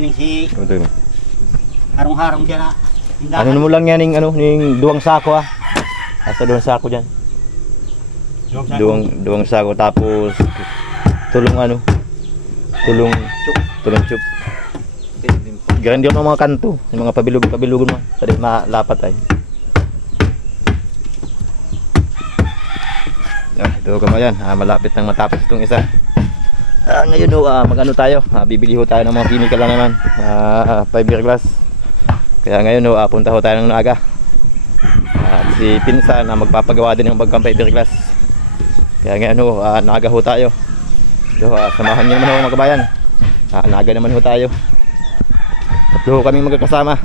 Yan si Ito. harong-harong dyan ha. Ano mo lang yan yung duwang sako ah. Asa duwang sako dyan. Duwang sako tapos tulong chup. Ganun din ng mga kanto, yung mga pabilog-pabilugon mo. Tadi malapat ay. Ito kamayan, malapit nang matapos itong isa. Ngayon magano tayo, bibili ho tayo ng mga chemical lang naman, fiberglass. Kaya ngayon punta ho tayo ng Naga. At si Pinsan magpapagawa din ng bagkang fiberglass. Kaya ngayon Naga ho tayo. Samahan niyo naman ho mga kabayan. Naga naman ho tayo. Tatlo kaming magkakasama.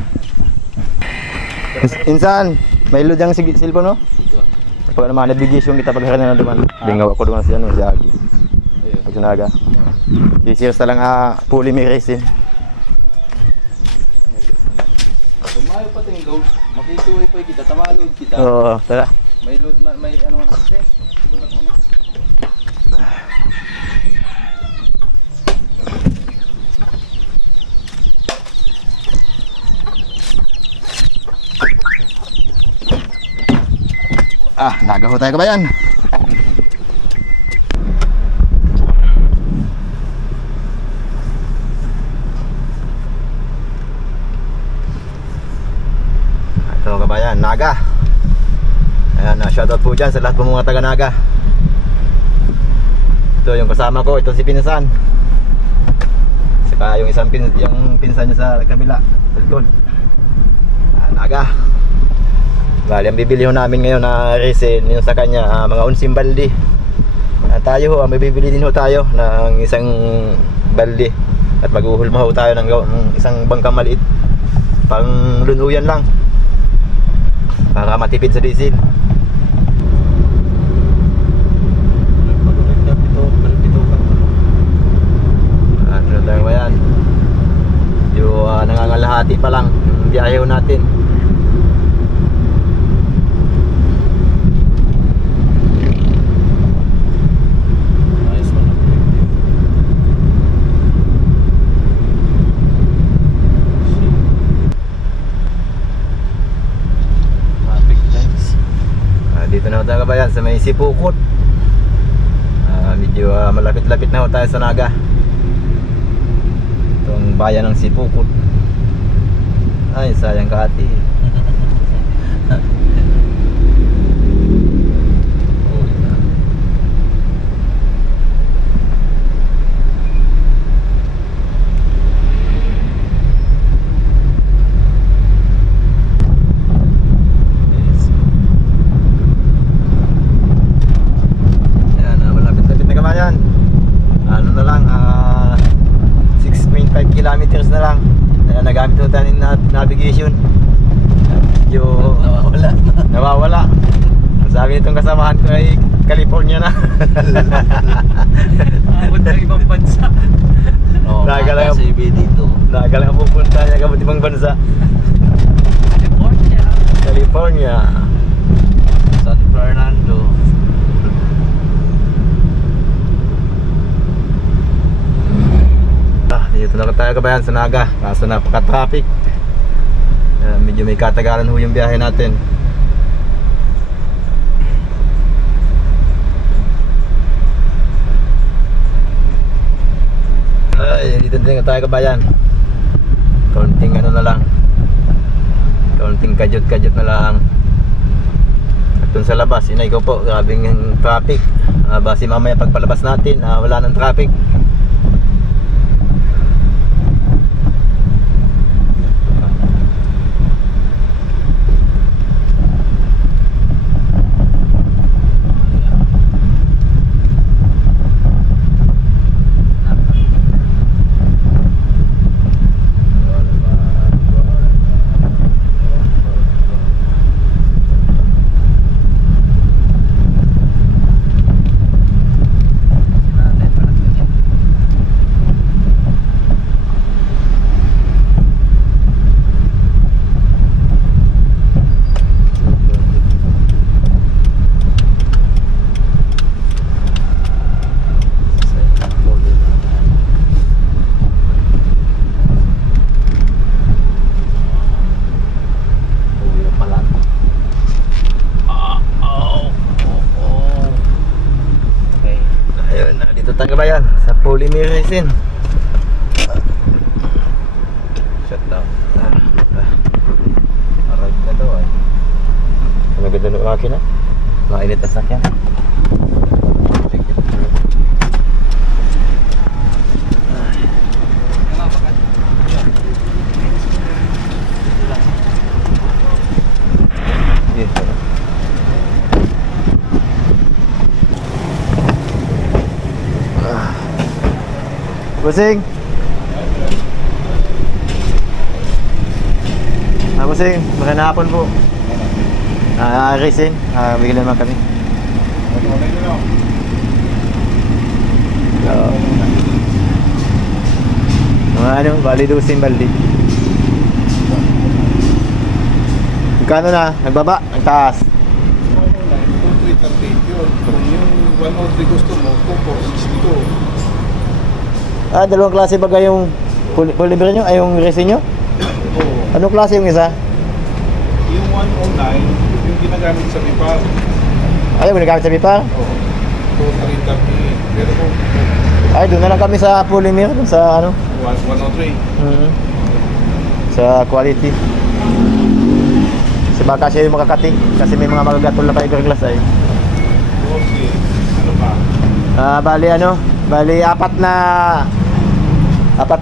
Insan, may load ang cellphone no? Pag naman navigation kita pagharan na naman. Bingaw ako doon si Agi. Pag sinaga. Si lang polymerizing. Tumayo pa ting load. Makituloy pa kita, tamalod kita. Oo, tara. May load may ano man kasi. Naga ho tayo kabayan. Ito kabayan, Naga. Ayan, shoutout po dyan sa lahat po mga taga Naga. Ito yung kasama ko, ito si Pinsan. Saka yung isang pinsan niya sa kabila, Tulkod. Naga. Bali, ang bibili ho namin ngayon na resin yung sa kanya, mga 11 balde. Tayo ho, may bibili din ho tayo ng isang balde. At maghuhulma ho tayo ng isang bangkang maliit. Pang lunuyan lang. Para matipid sa diesel. Ano tayo ba yan? Yung nangangalahati pa lang yung biyahe ho natin. Dito na tayo kabayan sa may Sipukot. Medyo malapit-lapit na tayo sa Naga. Itong bayan ng Sipukot. Ay, sayang ka ate. Ano na lang 6.5 kilometers na lang. Nagamit ko tayo ng navigation. Medyo nawawala. Sabi nitong kasamahan ko ay California na. Abot ng ibang bansa. Naga lang ang pupunta niya kabut ibang bansa. California San Fernando. Dito na tayo kabayan sa Naga. Kaso napaka-traffic. Medyo may katagalan ho yung biyahe natin. Dito din tayo kabayan. Kaunting ano na lang. Kaunting kadyot-kadyot na lang. At dun sa labas, inay ko po, grabing yung traffic. Basi mamaya pagpalabas natin, wala nang traffic. polymer resin. Shutdown. Arrive na daw ay. Maganda ng makina. Mainit na sakyan. Busing. Busing, magandang hapon po. Resin, bigyan naman kami. Bali 12 baldi. Magkano na? Nagbaba? Nagtaas? 2,338 yun. Kung yung 103 gusto mo, 2,462. Dalawang klase ba yung polymer nyo? Ay, yung resin nyo? Oo. Anong klase yung isa? Yung 109, yung ginagamit sa Bipar. Ay, yung ginagamit sa Bipar? Oo. 2,338. Pero kung Ay, doon na lang kami sa polymer, doon sa ano? 103. Sa quality. Kasi baka siya yung makakati. Kasi may mga magagatol na fiberglass ay. Okay. Ano pa? Bali apat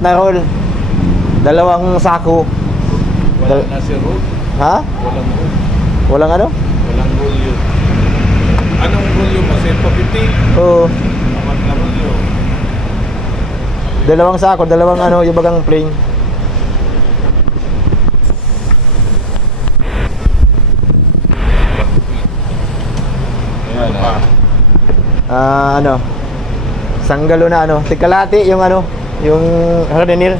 na roll. Dalawang sako. Walang nasi roll? Ha? Walang roll. Walang ano? Walang volume. Anong volume kasi? 250? Oo. Apat na volume. Dalawang sako, dalawang ano, yung bagang plain. Ano pa? Sanggalo na ano, tigkalahati yung ano, yung hardenir.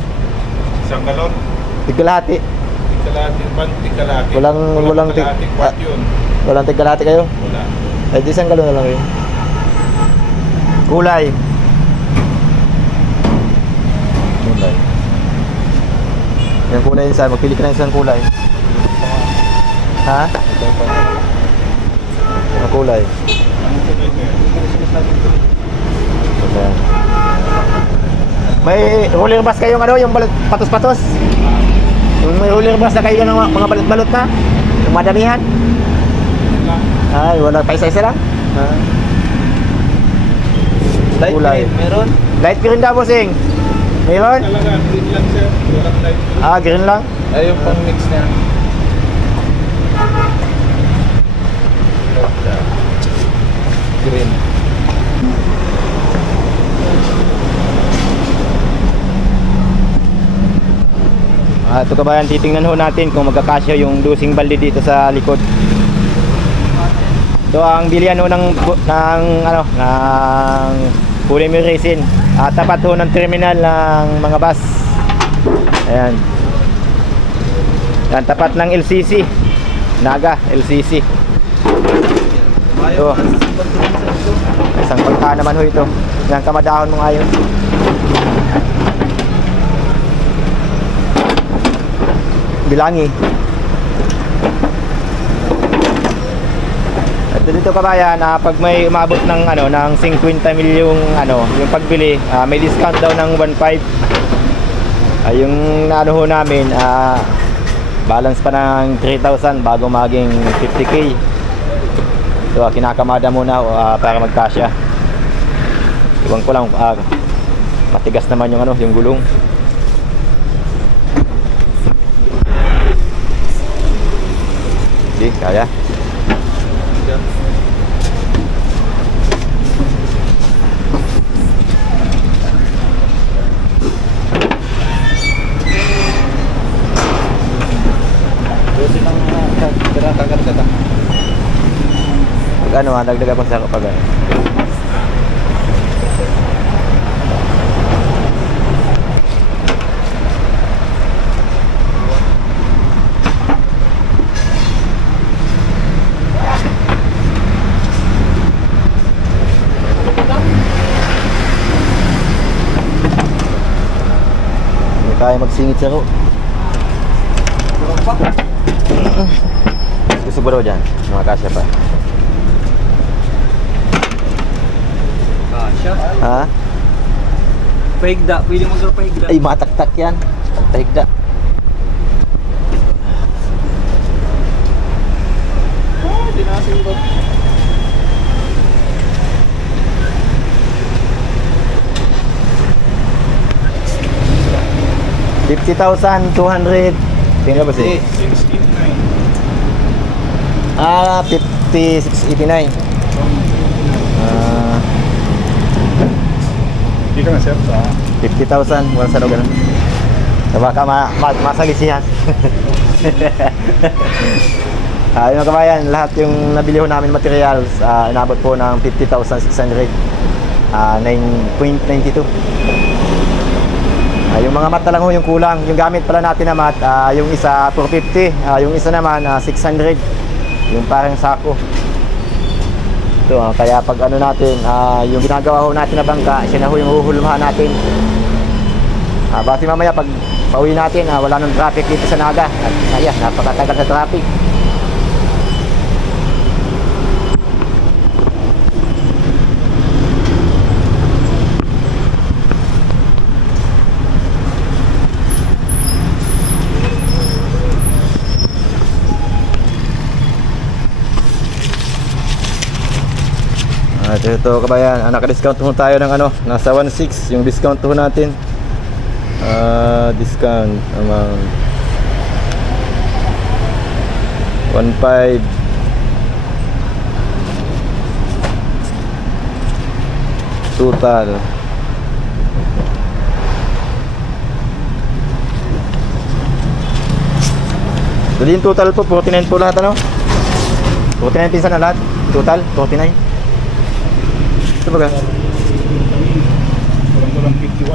Isang galon? Tigkalahati. Tigkalahati. Walang tigkalahati. Quart yun. Walang tigkalahati kayo? Wala. Di sanggalo na lang yun. Kulay. Yung kulay yun saan, magpili ka na isang kulay. Ha? Ang kulay. Anong kulay ko yan? Ayan. May roller bus kayong ano, yung patos-patos? Yung may roller bus na kayo ng mga balot-balot na? Yung madamihan? Ay, wala pa isa-isa lang? Light Kulay. green, meron? Light green daw, bossing. Meron? Talaga, green lang sir. Walang light green. Green lang? Ay, yung pang mix na. Green. Ito kabayan, titingnan ho natin kung magkakasya yung dusing balde dito sa likod. Ito ang bilihan ho ng polymer resin. Tapat ho ng terminal ng mga bus. Ayan. Yan, tapat ng LCC. Naga, LCC. Ito. Isang pagka naman ho ito. Yan, kamadahon mong ayos. Bilangi. At dito kabayan, pag may umabot ng ng 50 milyong yung pagbili, may discount daw ng 1.5. Yung ho namin, balance pa ng 3,000 bago maging 50k. So kinakamada muna para magkasya. Iwan ko lang, matigas naman yung yung gulong. Kaya dagdagan pa sa kapag kaya magsingit sa ro. Gusto ba daw dyan? Mga kasya pa. Kasya? Ha? Pahigda, pwede magpahigda. Ay, mataktak yan. Pahigda. Ah, dinasin ba? $50,200. Tingnan ba siya? 689. Ah, 5689. Ah, Hindi ka na sir sa 50,000. Wala sa lugar. Baka masagisihan. Yung mga kabayan, lahat yung nabili ho namin materials, inabot po ng 50,600. 9.92. Yung mga mata lang ho yung kulang. Yung gamit pala natin na mat, yung isa 450, yung isa naman 600. Yung parang sako. Ito, kaya pag ano natin, yung ginagawa ho natin na bangka, siya na ho yung huhulmahan natin. Basi mamaya pag pauwi natin, wala nang traffic dito sa Naga. At ayan, napakatagal sa traffic. At ito kabayan, naka-discount ho tayo ng ano, nasa 1.6 yung discount ho natin. Discount amount 1.5 total. Dali yung total po, 49 po lahat ano? 49 pinsan na lahat, total 49. Ito ba ka? Walang 51.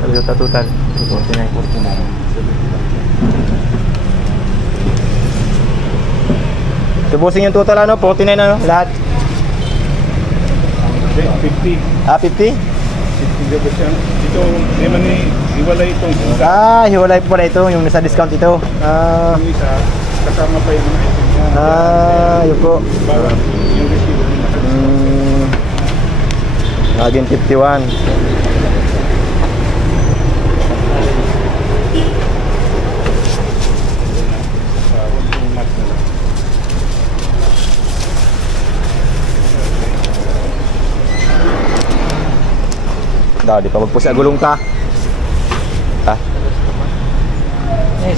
Ano ba total? 49. Tubusing yung total ano? 49 ano? Lahat? 50. 50? 50 siya. Ito, naman iwala itong Hiwalay po pala ito, yung nasa discount ito. yung isa, kasama pa yung mga item niya. Yun po. Bawat yung resibo yung nakadiscount. Naging 51. Di pa magpusi agulong ka.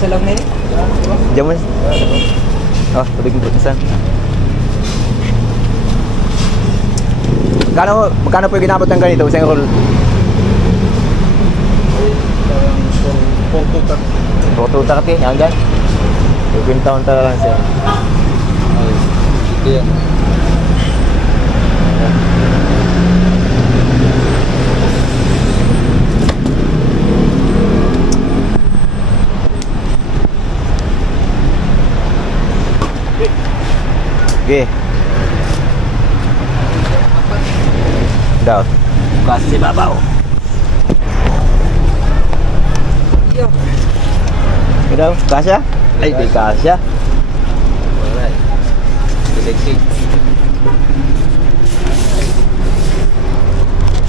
Sa lang na Diyan mo. Tubig mo saan? Magkano po yung ginabot ng ganito? Isang roll? 4.30. Yan dyan? 20 taon talaga lang siya. Iya. Okay. Daw. Kasi babaw. Yo. Daw, kasya? Ay, di kasya. Alright. Sexy.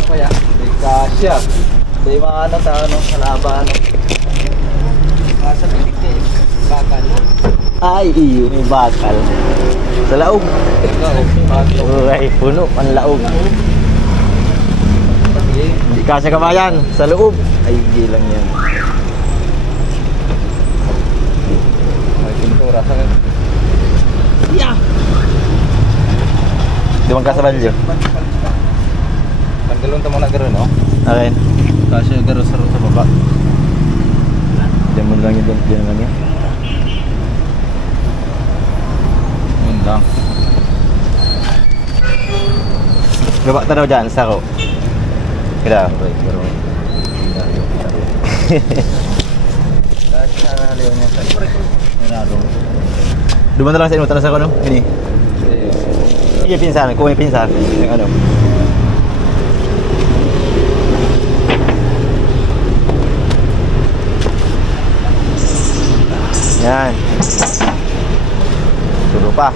Kaya, di kasya. Di maano sa ano, sa laban. Sa pitik eh. Bakal. Ay, iyo, may bakal. Sa laog. Uy, puno, panlaog. Hindi kasya kabayan, sa loob. Ay, gilang yan. May pintura sa akin. Yeah! Di man kasabal dyan. Pagdalon tamo na garo, no? Okay. Kasya garo sa baba. Diyan mo lang yun, diyan lang yan. Yun lang. Gaba ta daw dyan, sako. Kaya. Kasya na haliw niya sa narong. Duman na lang sa inyo, tanas ako no? Ini. Sige, pinsan, kung may pinsan. Yung ano. Yan. Tulo pa.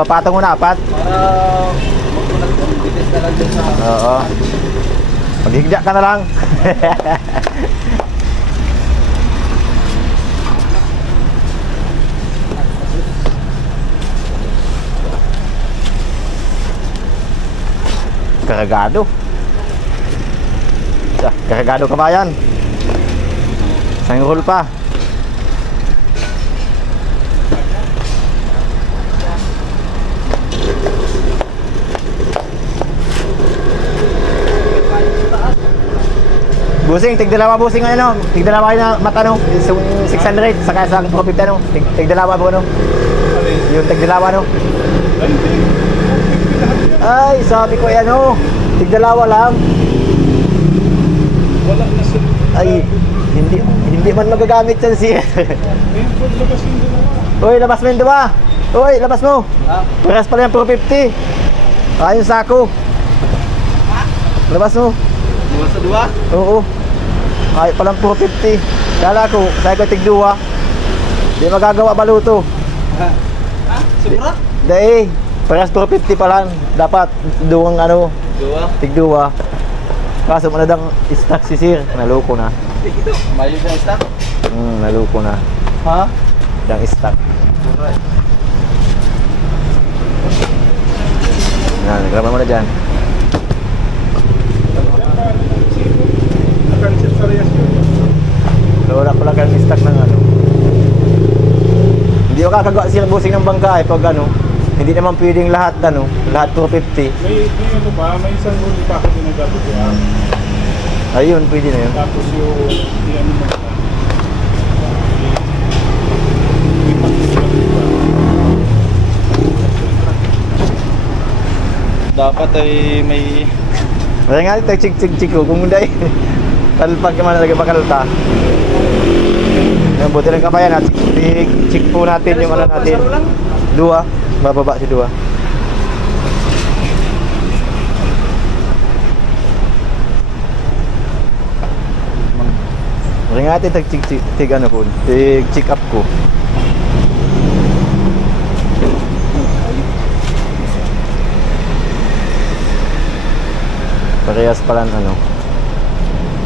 So, patong muna, apat. Para magpunat-dipis na lang dyan sa... Oo. Maghigda ka na lang. Karagado. Karagado ka ba yan? Isang roll pa. Busing, tigdalawa busing ano? Tigdalawa na mata no? 600 saka sa profit ano? Tigdalawa po ano? Yung tigdalawa no? Ay, sabi ko yan oh. Tigdalawa lang. Wala na sila. Ay, hindi man magagamit yan siya. Labas yung dalawa. Uy, labas mo yung dalawa. Uy, labas mo. Ha? Paras pala yung 450. Ayun sako. Labas mo. Dua sa dua? Oo. Ay, palang 450. Kala ko, sabi ko tigduwa. Di magagawa baluto. Ha? Sobra? Dahil, paras 450 pa lang. Dapat duwang ano, Dua? tigduwa. Kaso manadang stock si Sir. Naloko na. Mayo siya stock? Naloko na. Ha? Dang stock. Alright. Yan, nagraman mo na dyan. Nakansip sa reyas yun. So, wala pala kayong stock ng ano. Hindi ko kakagawa sila busing ng bangka pag ano. Hindi naman pwedeng lahat ano, lahat 250. May ano ba? May isang huli pa ako ginagamit ko. Ayun, pwede na yun. Tapos yung ano mo na. Dapat ay may... Kaya nga ito, chik ko, kung hindi talpag ka man talaga bakalta. Yung buti lang kabayan at chik po natin yung ano natin. Dua, bababa si dua. Kaya nga ito, tig ano po, tig up ko. Parehas pala ano.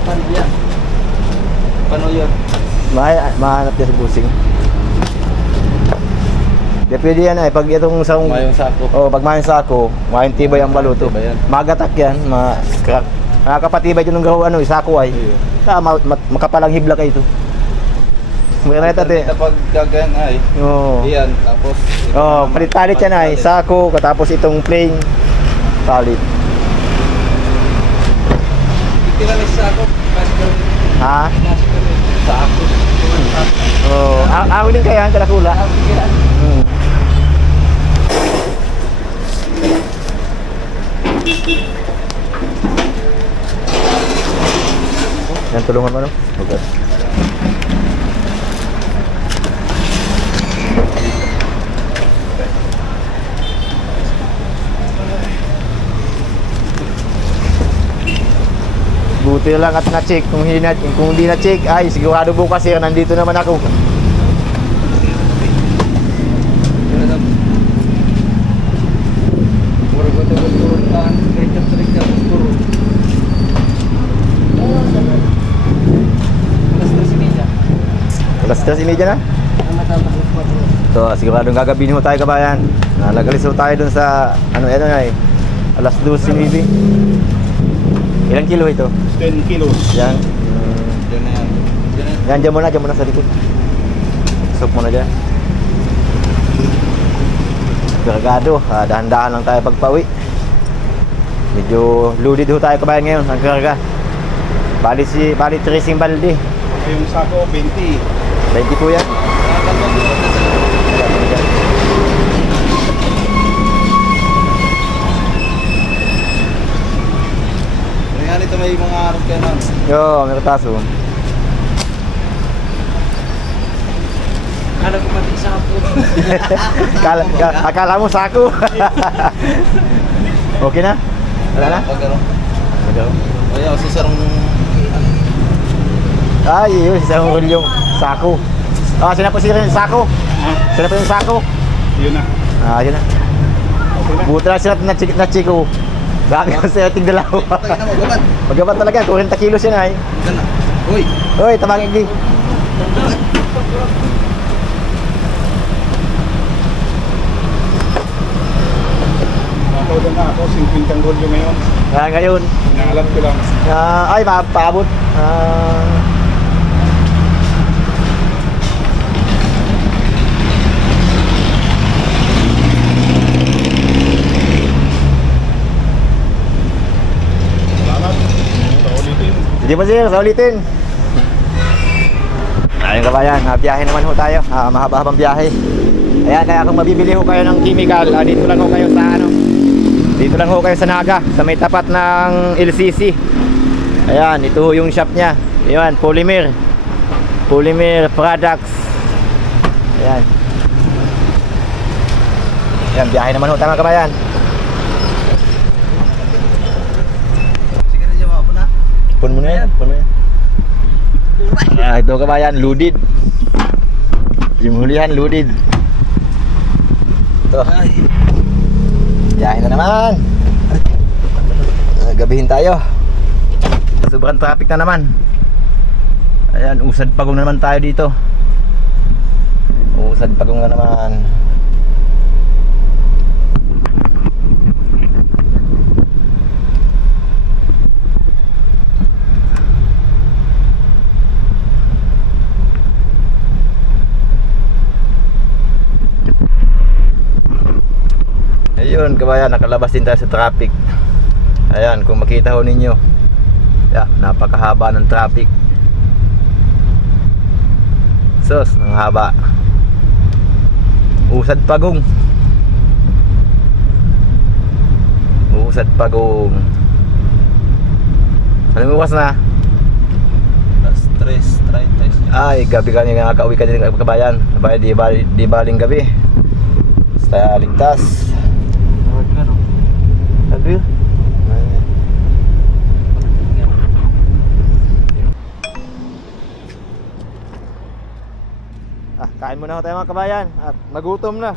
Paano yan? Paano yun? Mahanap niya sa busing. Di pwede yan ay pag itong isang... Mayong sako. Oh, pag mayong sako, mayong tibay ang baluto. Tibay yan. Magatak yan, ma-crack. Nakakapatibay yun ng gawa ano, sako ay. Makapalang hibla kayo ito. Meron ito ate. Kapag gagayan ay, Oo. yan, tapos... Oh, palit-palit yan ay, sako, katapos itong plain. Palit. Itinalis sa ako, Ha? sa ako. Oh, ako din kaya, kalakula. Hmm. Yan, tulungan mo no? Okay. Buti na lang at na-check. Kung hindi na-check, ay sigurado bukas sir, nandito naman ako. Puro ko ito, puro lang, trika, puro. Alas 3:30 na? So, siguradong gagabihin mo tayo kabayan. Nalagalis mo tayo dun sa, ano nga eh, alas 12:30. Ilang kilo ito? 10 kilos. Yan. Diyan na yan. Yan, dyan muna sa likod. Sok mo na dyan. Gargado, dahan-dahan lang tayo pagpawi. Medyo loaded ho tayo kabayan ngayon, ang karga. Bali tracing balde. Yung sako, 20. 20 po yan. Yan, ito may mga arot ka na. Yo, may retaso. Akala ko pati sapo. Akala mo sako. Okay na? Wala na? Pag ano? Wala. O yan, susarong... Ay, yun, isang yung sako. Sila po sila yung sako. Sila po yung sako. Yun na. Yun na. Buti na sila na chiko. Bakit ko sa'yo tig dalawa? Tayo na magabat. Magabat talaga, 40 kilos yan ay. Dala. Uy. Uy, tabangin di. Nakaulan na ako, 50 rolyo ngayon. Ngayon, Inaalat ko lang. ay paabot. Salamat. Sa ulitin. Sige pa sir, sa ulitin. Ayun kabayan, biyahe naman ho tayo. Mahaba-habang biyahe. Ayan, kaya kung mabibili ho kayo ng chemical, dito lang ho kayo sa ano. Dito lang ho kayo sa Naga, sa may tapat ng LCC. Ayan, ito ho yung shop niya. Ayan, Polymer. Polymer Products. Ayan. Ayan, biyahe naman ho tayo mga kabayan. Sige na jawab na. Pun mo na yan, pun mo yan. Ito kabayan, loaded. Yung hulihan, loaded. Ito. Biyahe na naman. Gabihin tayo. Sobrang traffic na naman. Ayan, usad pagong na naman tayo dito. Usad pagong na naman. Ayun kabayan, nakalabas din tayo sa traffic. Ayan, kung makita ho ninyo, napakahaba ng traffic. Sus, ang haba. Usad pagong. Usad pagong. Ano bukas na? Stress, try. Ay, gabi ka nga nakauwi ka din kabayan. Abay, di baling gabi. Basta ligtas. Sabi yun? Kain muna tayo mga kabayan at magutom na.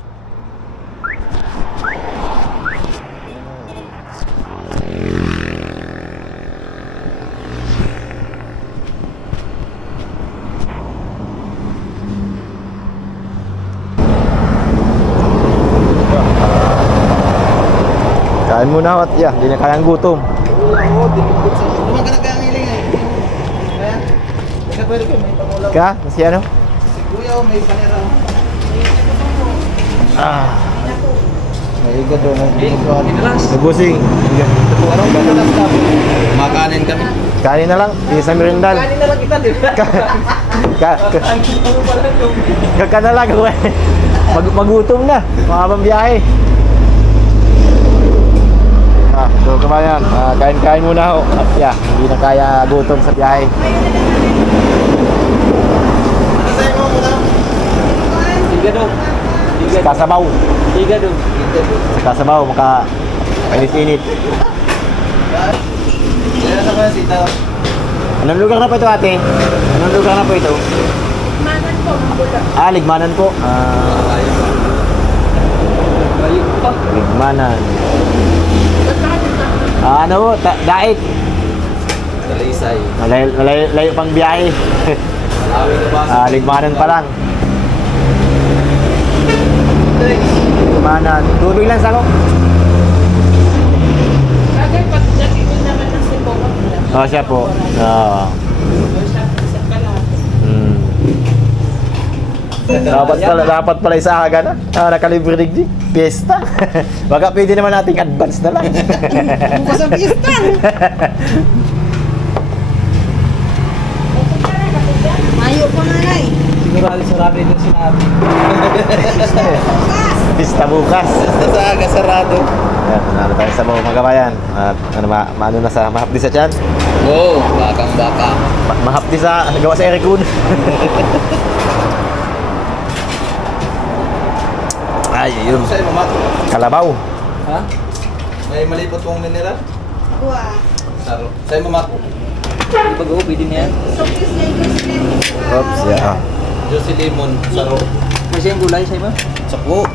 Kain muna at di na kayang gutom. Oo, tingin sa. Naman ka na kaya ngiling eh. Ayan. Kasi pwede ko may pangulaw. Ka? Kasi ano? Kuya, may panera. May igad doon. Nagusing. Anong kanalas namin? Makanin kami. Kanin na lang. Isa merindal. Kanin na lang kita, di ba? Kaka na lang. Magutom na. Mahabang biyahe. So kabayan, kain-kain muna ho. At hindi na kaya gutom sa biyahe. Kasabaw. Kasabaw, maka init-init. Kaya sa mga sita. Anong lugar na po ito ate? Anong lugar na po ito? Ligmanan po, Mabula. Ligmanan po. Ligmanan. Ano po? Dait. Dalisay. Layo pang biyahe. Ligmanan pa lang. Ligmanan. Tubig lang sa ako. Bagay, pag nagiging naman ng Sibonga. Siya po. Dapat pala isa aga na. Nakalibre digdi. Fiesta. Baka pwede naman nating advance na lang. Bukas ang pista. Mayo po na na eh. Sigurado sarado yung sinabi. Pista bukas. Basta sa aga sarado. Yan, ano tayo sa mga kabayan. At ano na sa mahapdi sa tiyan. Oo, bakang baka. Mahapdi sa gawa sa Ericun. Ay, yun. Sa'yo, mama. Kalabaw. Ha? May malipot mong mineral? Kuha. Saro. Sa'yo, mama. Di ba go? Pwede na yan? Sopis na yung Oops, yeah. Juicy lemon. Saro. May siyang gulay sa'yo ba? Sapo.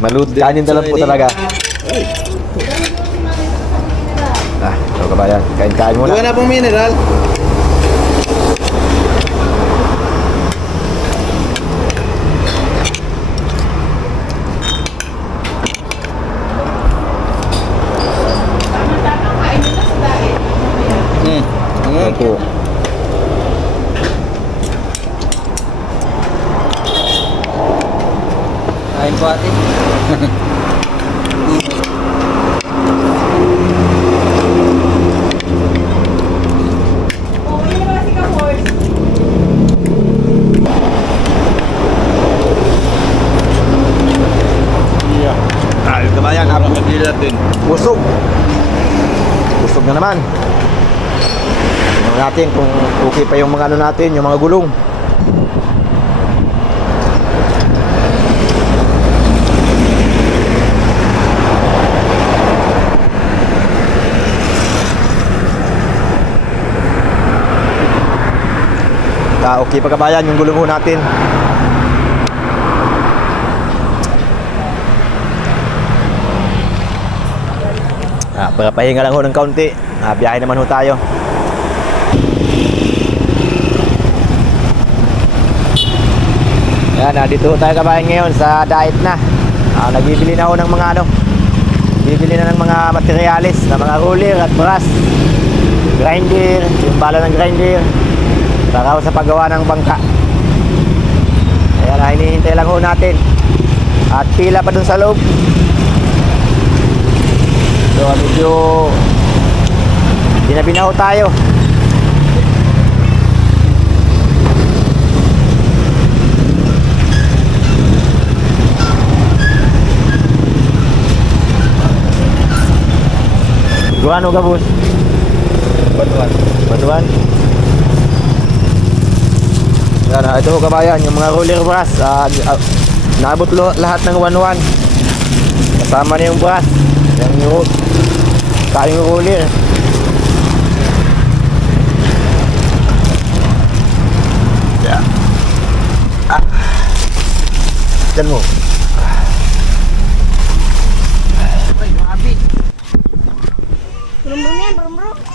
Kanin na lang po talaga. So kabayan, kain-kain muna. Duwa na pong mineral. Tama-tama kain nila sa diet. Yan po. Kain po ate. Okay na ba si Kapors? Ayun kabayan, din. busog. Busog na naman. Tingnan natin kung okay pa yung mga ano natin, yung mga gulong. Okay pa kabayan yung gulong ho natin. Para pahinga lang ho ng kaunti. Biyahe naman ho tayo. Yan, dito tayo kabayan ngayon sa diet na. Nagbibili na ho ng mga ano. Bibili na ng mga materialis, na mga roller at brass. Grinder, yung bala ng grinder. Para ho sa paggawa ng bangka. Ayan, hinihintay lang ho natin. At pila pa dun sa loob. So medyo binabinaw tayo. Gano ka boss? Batuan. Yan, ito kabayan, yung mga roller brass, naabot lahat ng 1-1. Kasama na yung brass. Yung tayong roller. Yeah. Diyan mo.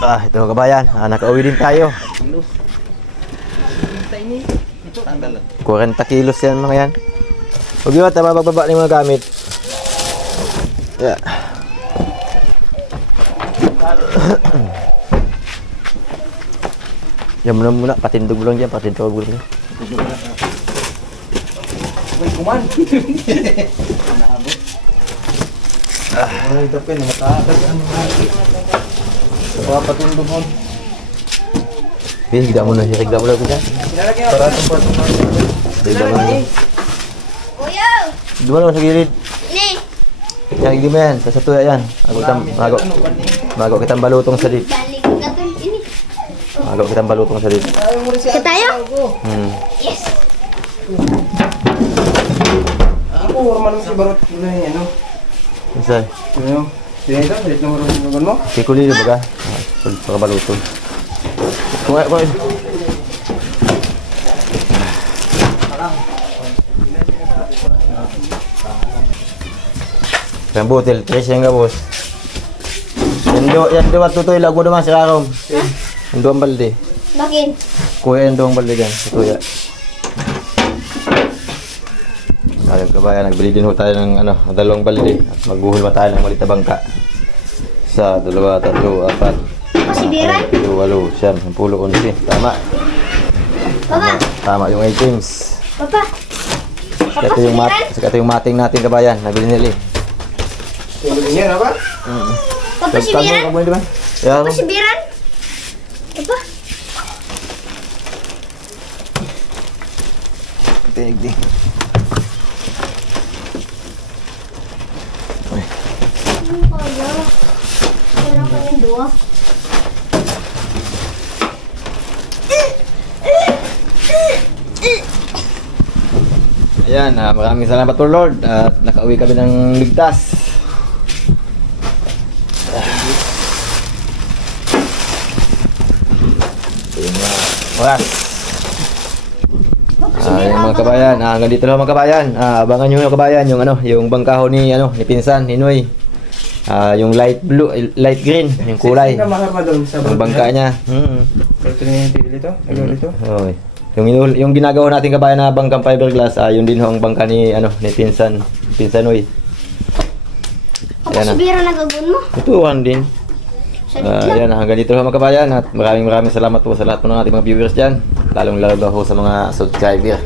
Ito kabayan, nakauwi din tayo. 40 kilos yan mga yan. Huwag yun, bababa ng mga gamit. Yeah. Yan muna, patindog lang dyan, patindog lang. Uy, kuman. Ay, dapin, matakas. Patindog mo. Higda mo na, higda mo lang dyan. Para itong patindog. Higda mo na. Kuya! Dumalo sa gilid. Ni! Yan, hindi mo yan, sa tuya yan. Mago kitang balutong sa dit. Balik ka dun, ini. Mago kitang balutong sa dit. Ka tayo? Yes! Ako, normal mo si Barot. Ano yung ano? Isay. Ano? Sige ito, salit na marunong mo? Kikuli na baga. Para balutong. Kumain. Yang butil, tres yang gabos. Yan dua tutoy lagu naman si Arom. Yang dua balde. Bakit? Kuya yang dua balde dyan. Tuya. Ayun kabayan, nagbili din ho tayo ng ano, 2 balde. At magbuhol pa tayo ng maliit na bangka. 1, 2, 3, 4. Pasibiran? 7, 8, 9, 10, 11. Tama. Papa! Tama yung items. Papa! Ito yung mating natin kabayan, nabili nila eh. Tulog niya na ba? Papa, sibiran? Kamu di ba? Ya. Papa, sibiran? Papa? Tigdi. Ano kaya? Meron kayong 2. Ayan, maraming salamat po Lord at nakauwi kami ng ligtas. Ayan na. Oras. Yung mga kabayan, hanggang dito lang mga kabayan. Abangan nyo mga kabayan yung yung bangkaho ni ni Pinsan, ni Noy. Yung light blue, light green, yung kulay. Sino makarma doon sa Yung bangka niya. Ito na yung pili dito? Dito? Okay. Yung ginagawa natin kabayan na bangkang fiberglass, yun din ho ang bangka ni ni Pinsan Noy. Papa, si Bira nagagun mo. Tutuhan din. Yan, hanggang dito lang mga kabayan at maraming salamat po sa lahat po ng ating mga viewers dyan. Lalong lalo ho sa mga subscriber.